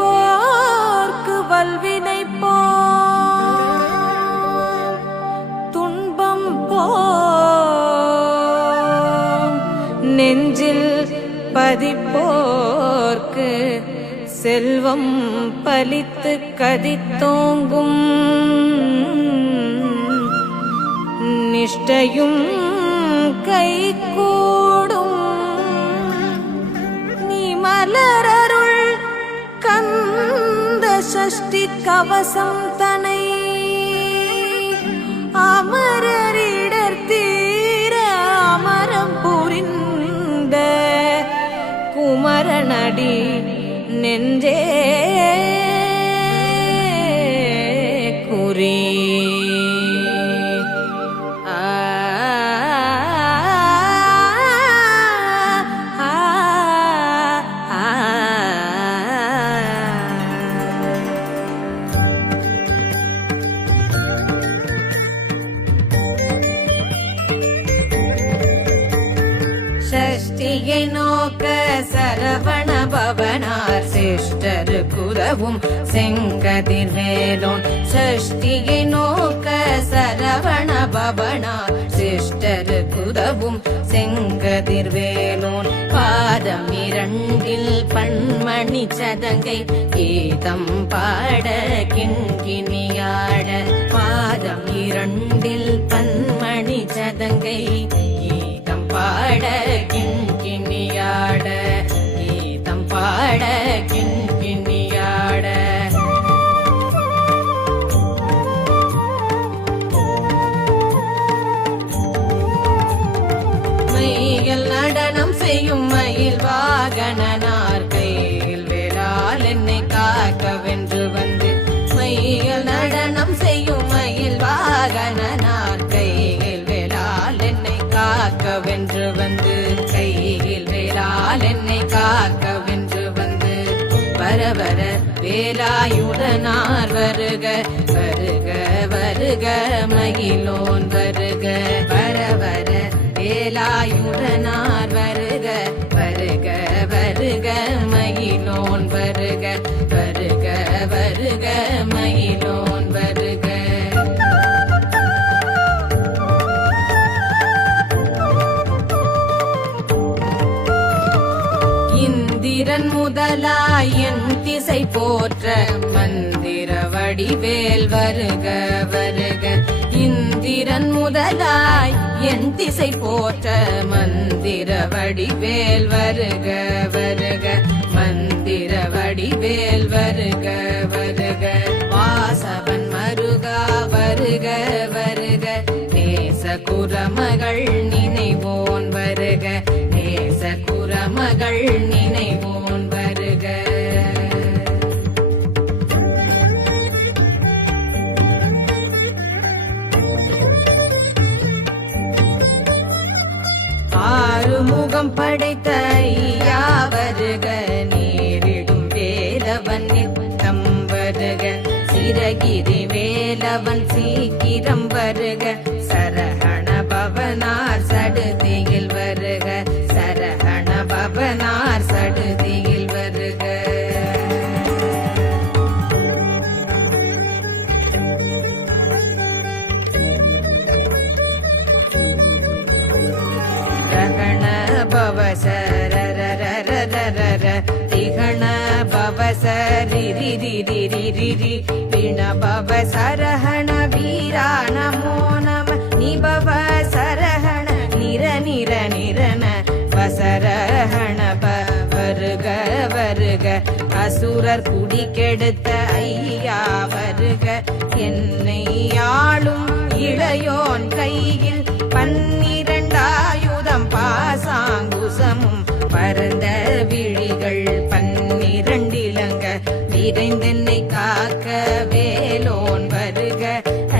துதிப்போர்க்கு வல்வினை போம் துன்பம் போம் நெஞ்சில் பதிப்போர்க்கு செல்வம் பலித்து கதித்தோங்கும் நிஷ்டையும் கைகூடும் நீ மலரருள் கந்த சஷ்டி கவசம் தனை அமரரிடர் தீர அமரம் புரிந்த குமரனடி நெஞ்சே குறி ஷஷ்டியை நோக்க சரவண பவனார் சிஷ்டர் குதவும் செங்கதிர் வேலோன் ஷஷ்டியை நோக்க சரவண பவனார் சிஷ்டர் குதவும் செங்கதிர் வேலோன் பாதம் இரண்டில் பன்மணி சதங்கை கீதம் பாட கிண்கிணியாட பாதம் இரண்டில் பன்மணி சதங்கை பாட கிண்கிணியாட கீதம் பாட கிண்கிணியாட மையில் நடனம் செய்யும் மயில் வாகனனார் கையில் வேளால் என்னை காக்க வென்று வந்து மையில் நடனம் செய்யும் மயில் வாகனனார் கையில் வேளால் என்னை காக்க வென்று வந்து கையில் வேளால் என்னை காக்க வென்று வந்து வர வர வேலாயுடனார் வருக வருக வருக மகிழோன் வருக வர வர வேலாயுடனார் வருக வருக வருக மகிழோன் வருக வருக வருக மகிழோன் வருக இந்திரன் முதலாய் என் திசை போற்ற மந்திர வடிவேல் வருக வருக இந்திரன் முதலாய் என் திசை போற்ற மந்திர வடிவேல் வருக வருக மந்திர வடிவேல் வருக வருக வாசவன் மருகா வருக வருக நேச குரமகள் நினைவோன் வருக நேச குரமகள் நினைவோன் வருக ஆறுமுகம் படைத்த ஐயா வருக நேரிடும் வேலவன் நித்தம் வருக சிரகிரி வேலவன் சீக்கிரம் வருக சரஹண பவனார் சடுதியில் வருக சரஹண பவனார் சடுதியில் வருக திகண பவசரிரிரிரிரிரி விண பவசரஹண வீரா நமோ நம நிபவ சரஹண நிர நிர நிரன வசரஹண வருக வருக அசுரர் குடி கெடுத்த ஐயா வருக என்னை ஆளும் இளையோன் கையில் 12 ஆயுதம் பாசாங்குசமும் பரந்த விழிகள் 12 இலங்க விரைந்தென்னை காக்க வேலோன் வருக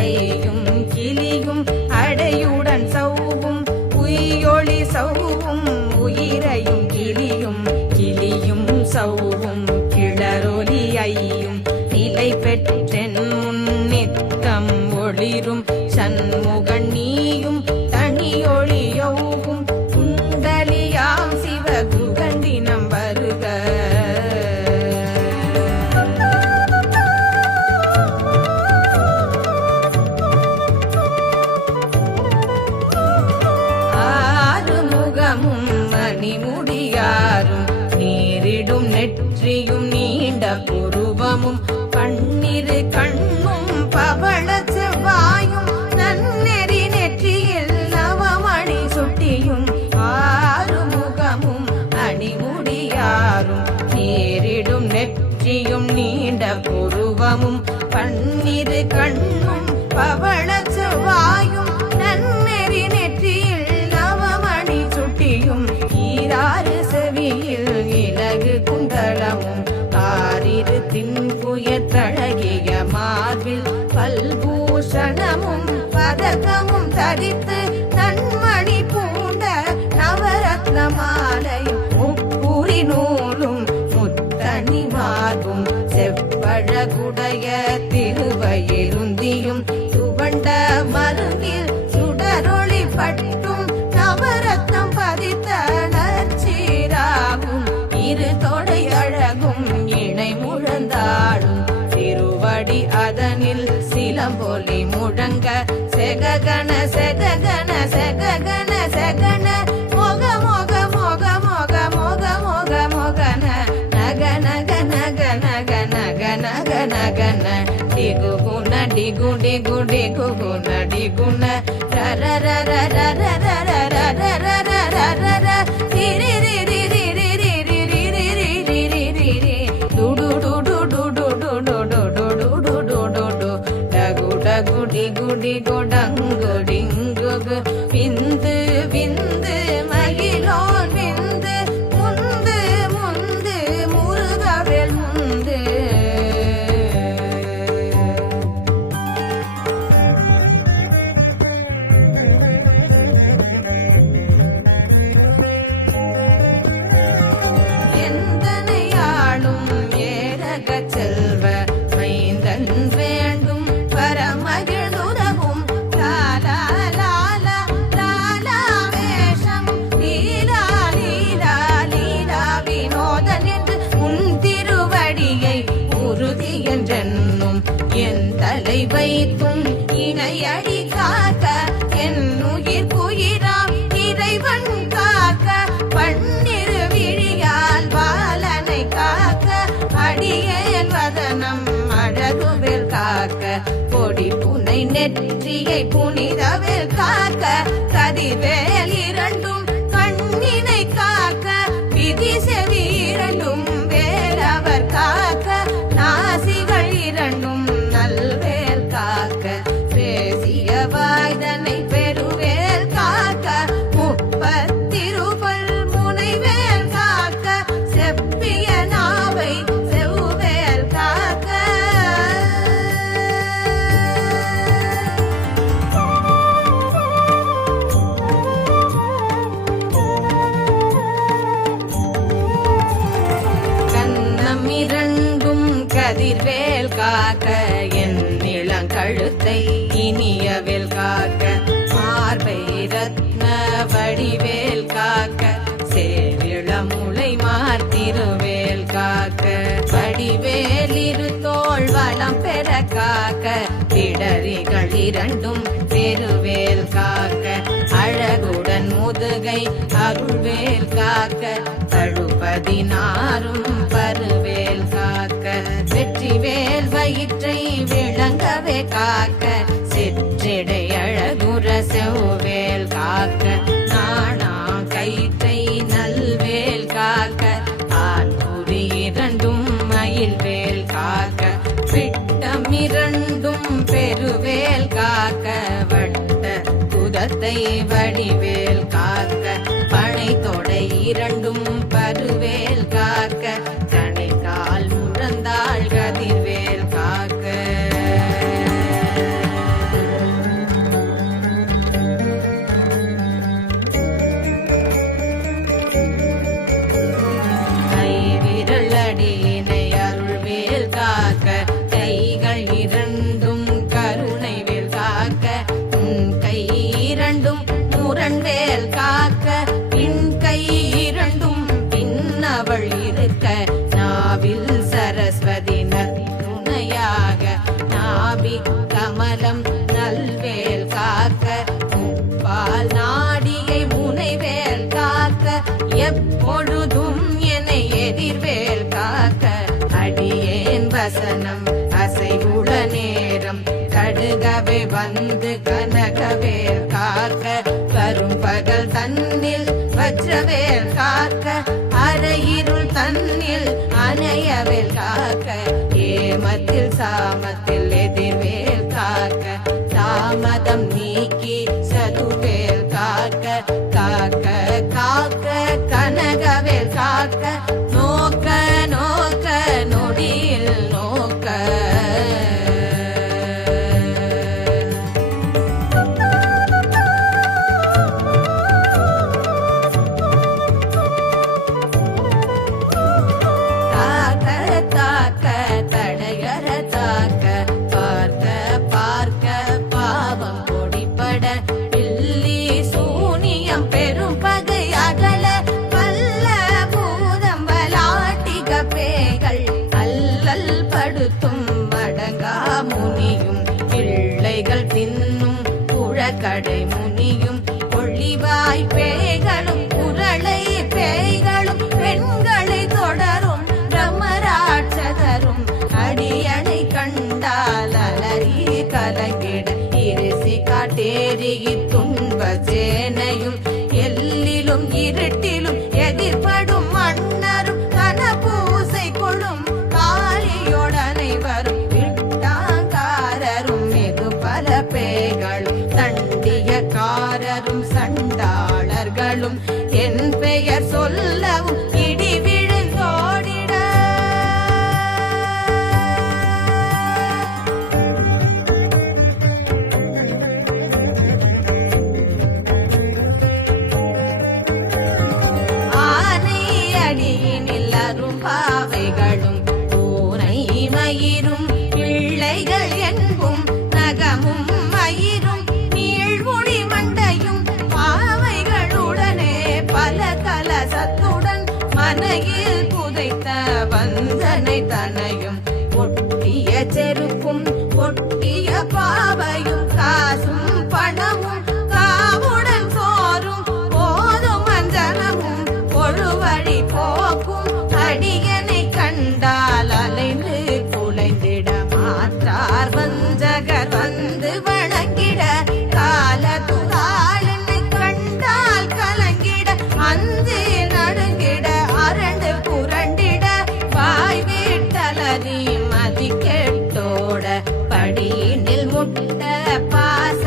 ஐயும் கிளியும் அடையுடன் சௌவும் உயிரொளி சௌவும் உயிரையும் கிளியும் கிளியும் சௌவும் கிளரொலி ஐயும் நிலை பெற்றென் முன்னித்தம் ஒளிரும் சண்முகன் நீயும் தனியொளியவும் குண்டலியாம் சிவகுகண்டினம் மாலையும் முப்புரி நூலும் முத்தணி மாதும் செவ்வழகுடைய திருவயிருந்தியும் சுவண்ட மருங்கில் சுடரொளி பட்டும் நவரத்தம் பதித்த நற்சீராகும் இரு தொடை அழகும் இணை முழந்தாடும் திருவடி அதனில் சிலம்பொலி முழங்க செககன செககன செககன செகன மொக மொக மொக மொக மொக மொக மொகன நக நக நக நக நக நக நகன டிகுகுன டிகு டிகு டிகுகுன டிகுன ரர ரர ரர ரர ரர ரர ரர ர ரி ரி ரி ரி ரி ரி ரி ரி ரி ரி ரி ரி ரி ரி டு டு டு டு டு டு டு டு டு டு டு டு டு டு டகு டகு டிகு டிகு டங்கு டிங்கு விந்து விந்து மகிழோன் விந்து முந்து முந்து முருகவேல் முந்து எந்தனையாளும் ஏரக செல்வ மைந்தன் வேண்டும் பரமகிழுதவும் லாலா லாலா லாலா வேஷம் லீலா லீலா லீலா வினோதன் என்று உன் திருவடியை உறுதி என்றென்னும் என் தலை வைத்தும் இணையடி காக்க என் உயிர் குயிராம் இறைவன் காக்க பன்னிரு விழியால் பாலனை காக்க அடியேன் வதனம் அழகுவேல் காக்க பொடி புனை நெற்றியை புனிதவேல் காக்க கதிர்வேல் இரண்டும் கண்ணினை காக்க விதி செவி இரண்டும் வேலவர் காக்க நாசிகள் இரண்டும் நல்வேல் காக்க பேசிய வாய்தனை பெருவேல் காக்க முப்பத்திருபல் முனைவேல் காக்க செப்பிய நாவை செவ்வேல் காக்க கண்ணம் இரண்டும் கதிர்வேல் காக்க என் இளங்கழுத்தை இனியவேல் காக்க மார்பை ரத்ன வடிவேல் காக்க சேரிளமுலை மார்த்திருவேல் காக்க வடிவேல் இரு தோள் வளம் பெற காக்க பிடரிகள் இரண்டும் பெருவேல் காக்க அழகுடன் முதுகை அருள்வேல் காக்க தழுபதினாரும் பருவேல் காக்க வெற்றிவேல் வயிற்றை விளங்கவே காக்க சிற்றிடை அழகுற செவ்வேல் காக்க நாணாம் கயிற்றை நல்வேல் காக்க ஆண்குறி இரண்டும் மயில்வேல் காக்க விட்டம் இரண்டும் பெருவேல் காக்க வட்ட குதத்தை வடிவேல் காக்க பனை தொடை இரண்டும் பருவேல் காக்க கணைக்கால் முழந்தாள் கதிர்வேல் காக்க கைவிரல் அடியினை அருள்வேல் காக்க கைகள் இரண்டும் கருணை வேல் காக்க உன் கை இரண்டும் முரண்வேல் காக்க பின் கை இரண்டும் பின்னவள் இருக்க நாவில் சரஸ்வதி நத்துணையாக நாபி கமலம் நல்வேல் காக்க முப்பால் நாடியை முனைவேல் காக்க எப்பொழுதும் என்னை எதிர்வேல் காக்க அடியேன் வசனம் அசைவுட நேரம் கடுகவே வந்து கனகவேல் காக்க வரும் பகல் தன்னில் வஜ்ரவேல் காக்க அரையிருள் தன்னில் அணையவேல் காக்க ஏமத்தில் சாமத்தில் எதிர்வேல் காக்க தாமதம் நீக்கி சதுவேல் காக்க காக்க காக்க கனகவேல் காக்க நோக்க நோக்க நொடியில் நோக்க தாய் பேய்களும் குரளை பேய்களும் பெண்களை தொடரும் பிரம்மராட்சதரும் அடியனை கண்டால் அலறி கலங்கிட இருசி காட்டேறி துன்ப சேனையும் எல்லிலும் இருட்டிலும் எதிர்படும் மன்னரும் கனபூசை கொள்ளும் காளியோடனை வரும் விட்டாங்காரரும் மிகு பல பேய்களும் தண்டியக்காரரும் சண்டாளர்களும் என் பெயர் சொல்லவும் இடி விழுந்தோடிட ஆனை அடியினில் அரும்பாவைகளும் பூனை மயிரும் பிள்ளைகள் என்பும் நகமும் மயிரும் நீழ்முடி மண்டையும் பாவைகளுடனே பல கலசத்துடன் மனையில் புதைத்த வந்தனை தனையும் ஒட்டிய செருப்பும் ஒட்டிய பாவையும் காசும் பணமும் காவுடன் சோறும் போதும் மஞ்சனமும் ஒழுவழி போக்கும் அடியனை கண்டால் அலைந்து குலைந்திட மாற்றார் வஞ்சகர் வந்து வணங்கிட கால துகாலினை கண்டால் கலங்கிட அஞ்சு நடுங்கிட அரண்டு புரண்டிட வாய் வீட்டலறி மதி கெட்டோட படியினில் முட்ட பாச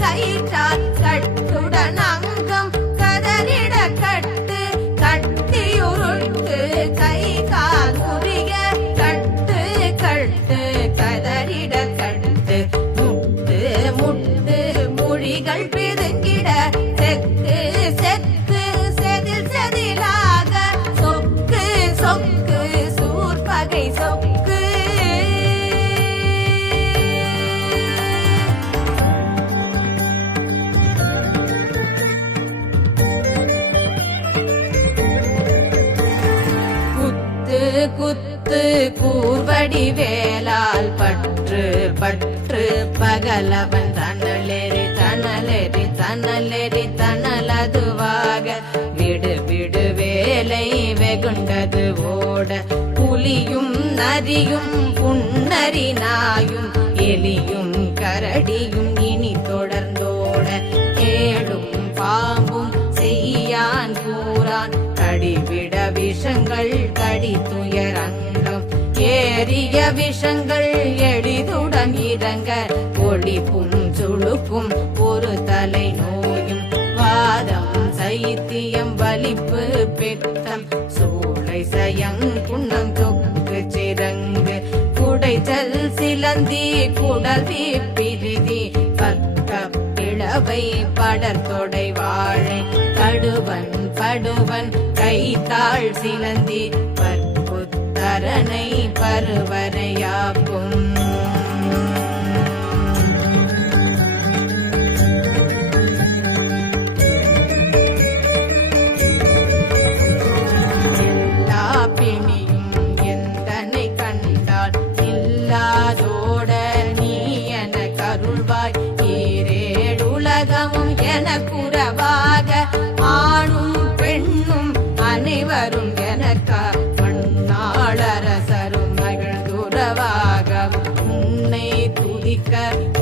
கயிற்றால் கட்டுடன் அங்கம் கதறிட கட்டு கட்டியுருட்டு கை கால் முறிய கட்டு கட்டு கதறிட கட்டு முட்டு முட்டு மொழிகள் பிதுங்கிட செக்கு செக்கு செதில் செதிலாக சொக்கு சொக்கு சூர்பகை சொக்கு குத்து குத்து கூர்வடி வேலால் பற்று பற்று பகலவன் தனலெறி தனலெறி தனலெறி தனலதுவாக விடு விடு வேலை வெகுண்டது ஓட புலியும் நரியும் புன்னரி நாயும் எலியும் கரடியும் இனி தொடர்ந்தோட கேடும் பாம்பும் செய்யான் கூறான் கடிவிட விஷங்கள் கடி துயரங்கம் ஏறிய விஷங்கள் எளிதுடன் இறங்க ஒளிப்பும் சுழுப்பும் ஒரு தலை நோயும் வாதம் சைத்தியம் வலிப்பு பித்தம் சூளை சயங்குணம் தொக்கு சிறங்கு குடைச்சல் சிலந்தி குடல் பிரிதி பக்க பிளவை படர்தொடை வாழை கடுவன் படுவன் கைத்தாள் சிலந்தி பற்புத்தரனை பருவரையாக்கும் எல்லா பிணியும் எந்தனை கண்டால் இல்லாதோட நீ என கருள்வாய் ஈரேடுலகமும் என குறவாக ஆணும் பெண்ணும் அனைவரும் எனக்கா மண்ணாளரசரும் மகிழ்ந்துறவாக உன்னை துதிக்க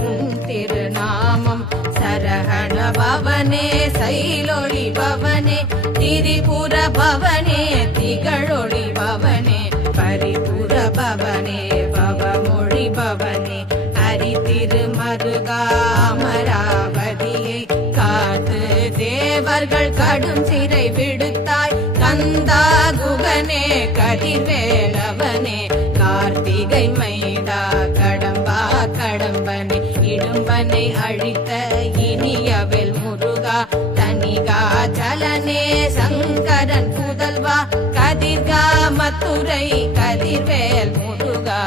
உன் திருநாமம் சரகண பவனே சைலொளி பவனே திரிபுர பவனே திகழொளி பவனே பரிபுர பவனே பவமொழி பவனே ஹரி திருமருகாமராவதியை காத்து தேவர்கள் கடும் சிறை விடுத்தாய் கந்தா குகனே கதிர்வேலவனே கார்த்திகை மைந்தா கடம்பா கடம்பனே இடும்பனை அழித்த இனியவெல் முருகா தனிகா சலனே சங்கரன் புதல்வா கதிர்கா மத்துரை கதிர்வேல் முருகா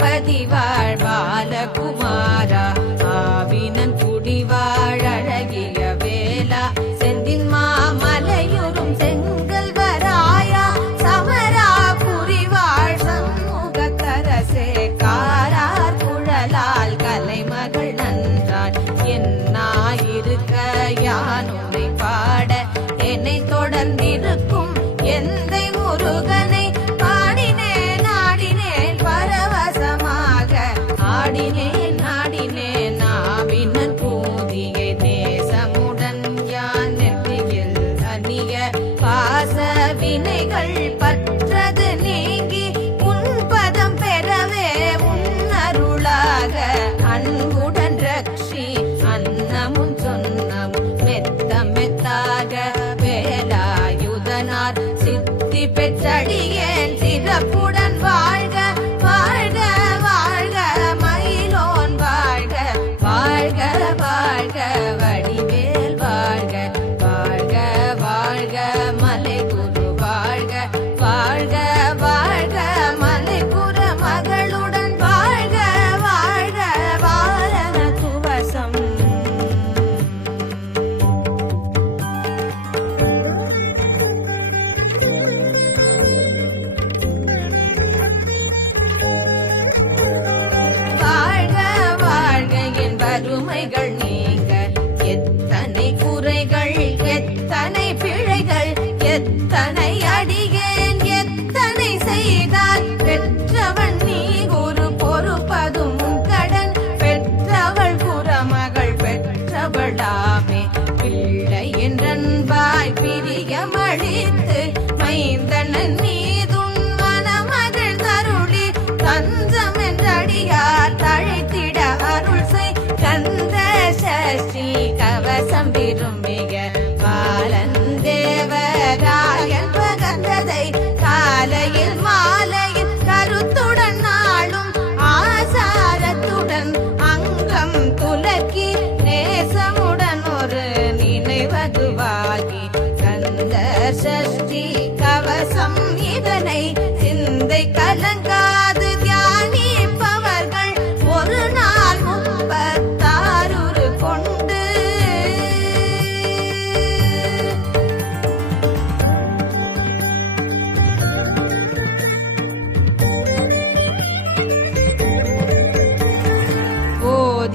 பதிவாழ் பாலகுமாரா ஆவினன் குடிவாழ் அழகிய வேலா செந்தின் மாமலையுறும் செங்கல்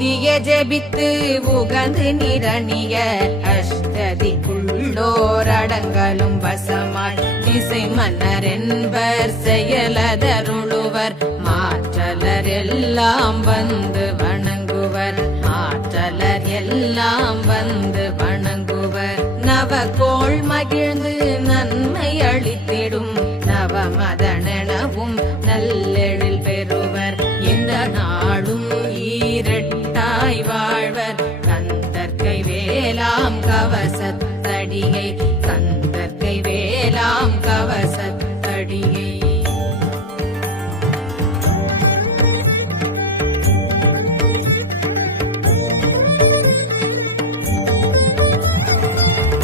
ஓதிய ஜெபித்து உகந்து நிரணிய அஷ்டதிக்குள்ளோர் அடங்கலும் வசமாய் திசை மன்னர் என்பர் செயலதருளுவர் மாற்றலர் எல்லாம் வந்து வணங்குவர் மாற்றலர் எல்லாம் வந்து வணங்குவர் நவகோள் மகிழ்ந்து நன்மை அளித்திடும் நவமதனெனவும் நல்லெழில் பெறுவர் இந்த நாளும் ஈரட்டாய் வாழ்வர் கந்தற்கை வேலாம் கவசத்தடியை கந்தற்கை வேலாம் கவசத்தடியை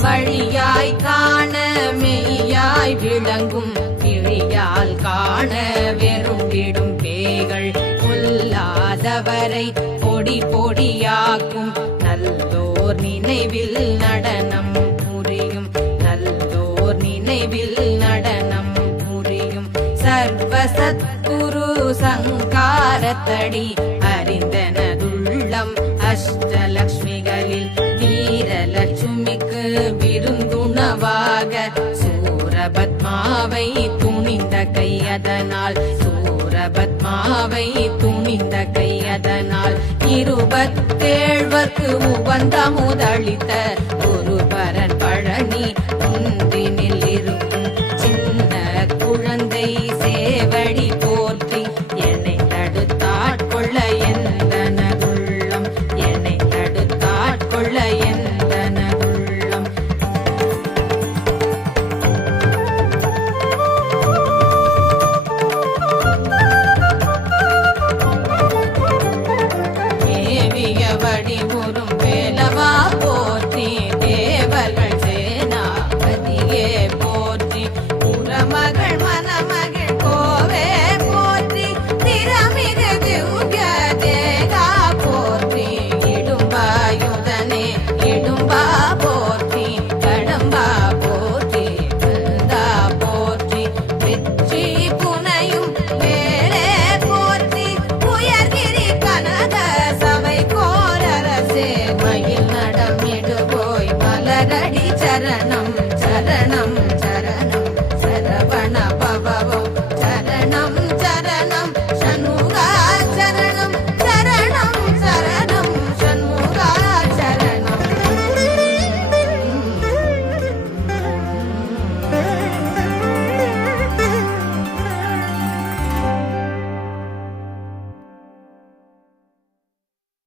வழியாய் காண மெய்யாய் விளங்கும் கிழியால் காண வெறுண்டிடும் பேய்கள் கொல்லாதவரை பொடி பொடியாக்கும் நல்லோர் நினைவில் நடனம் புரியும் நல்லோர் நினைவில் நடனம் புரியும் சர்வசத்குரு சங்காரத்தடி அறிந்தனதுள்ளம் அஷ்டலக்ஷ்மிகளில் வீரலட்சுமிக்கு விருந்துணவாக சூரபத்மாவை துணிந்த கையதனால் சூரபத்மாவை துணிந்த கையதனால் 27 உகந்த முதளித்த